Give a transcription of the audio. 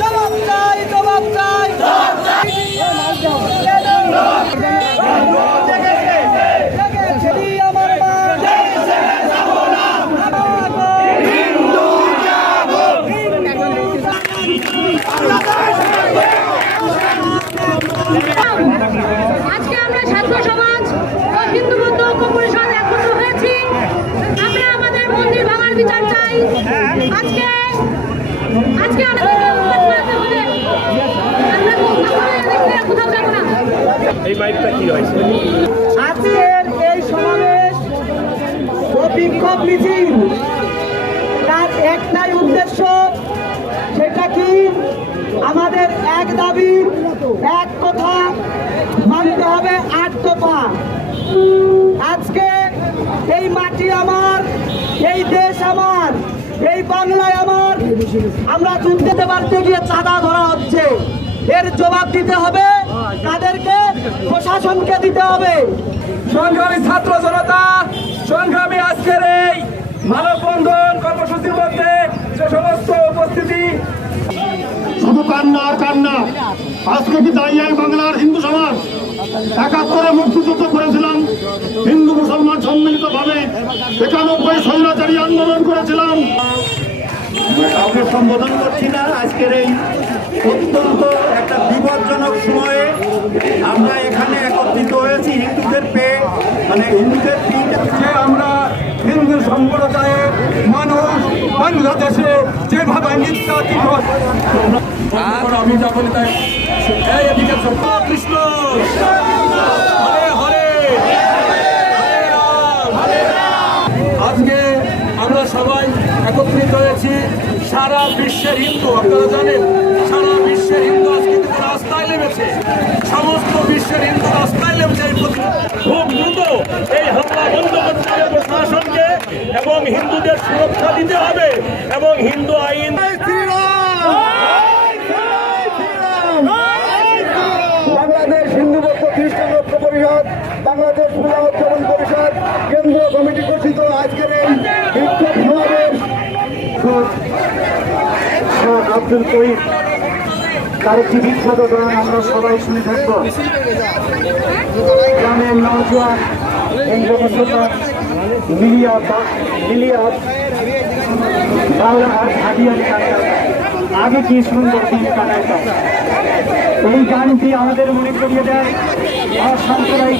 জবাব চাই জবাব চাই জেগেছে আমার মা আজকে আমরা ছাত্র সমাজ ও হিন্দু বৌদ্ধ ঐক্য পরিষদ একত্র হয়েছি। আমরা আমাদের মন্দির ভাঙার বিচার চাই। আজকে আজকে এই কি হয়েছে আজকের এই সমাবেশ ও বিক্ষোভ মিছিল তার একটাই উদ্দেশ্য সেটা কি? আমাদের এক দাবি এক কথা মাটি আমার, এই দেশ আমার, এই বাংলায় আমার। আমরা যুদ্ধে পারতে গিয়ে চাঁদা ধরা হচ্ছে। এর জবাব দিতে হবে তাদেরকে, প্রশাসনকে দিতে হবে। সংগ্রামী ছাত্র জনতা, সংগ্রামী আজকের এই মানববন্ধন কর্মসূচির আজকে কি দাঁড়িয়ে বাংলার হিন্দু সমাজ একাত্তরে মুক্তিযুদ্ধ করেছিলাম? হিন্দু মুসলমান সম্মিলিত ভাবে একানব্বই স্বৈরাচারী আন্দোলন করেছিলাম। কাউকে সম্বোধন করছি না। আজকের এই অত্যন্ত একটা বিপজ্জনক সময়ে আমরা এখানে একত্রিত হয়েছি হিন্দুদের পেয়ে। মানে হিন্দুদের আমরা হিন্দু সম্প্রদায়ের মানুষ বাংলাদেশে আজকে আমরা সবাই একত্রিত হয়েছি সারা বিশ্বের হিন্দু আপনারা জানেন সারা বিশ্বের হিন্দু আজকে কিন্তু রাস্তায় নেমেছে সমস্ত বিশ্বের হিন্দু রাস্তায় নেমেছে এই খুব দ্রুত এই হামলা বন্ধ করতে হবে প্রশাসনকে এবং হিন্দুদের সুরক্ষা দিতে হবে এবং হিন্দু আইন বাংলাদেশ হিন্দু বৌদ্ধ খ্রিস্টান ঐক্য পরিষদ, বাংলাদেশ পূজা উদযাপন পরিষদ, কেন্দ্রীয় কমিটি গঠিত আজকের এই বিক্ষোভ সমাবেশ। আব্দুল করিম, তার একটি বিখ্যাত গান আমরা সবাই শুনে থাকব। গ্রামের নওজোয়ান এই জনতা মিলিয়া মিলিয়া বাংলা আর আগে কি সুন্দর দিন কাটাইতাম এই গানটি আমাদের মনে করিয়ে দেয় অশান্তরাই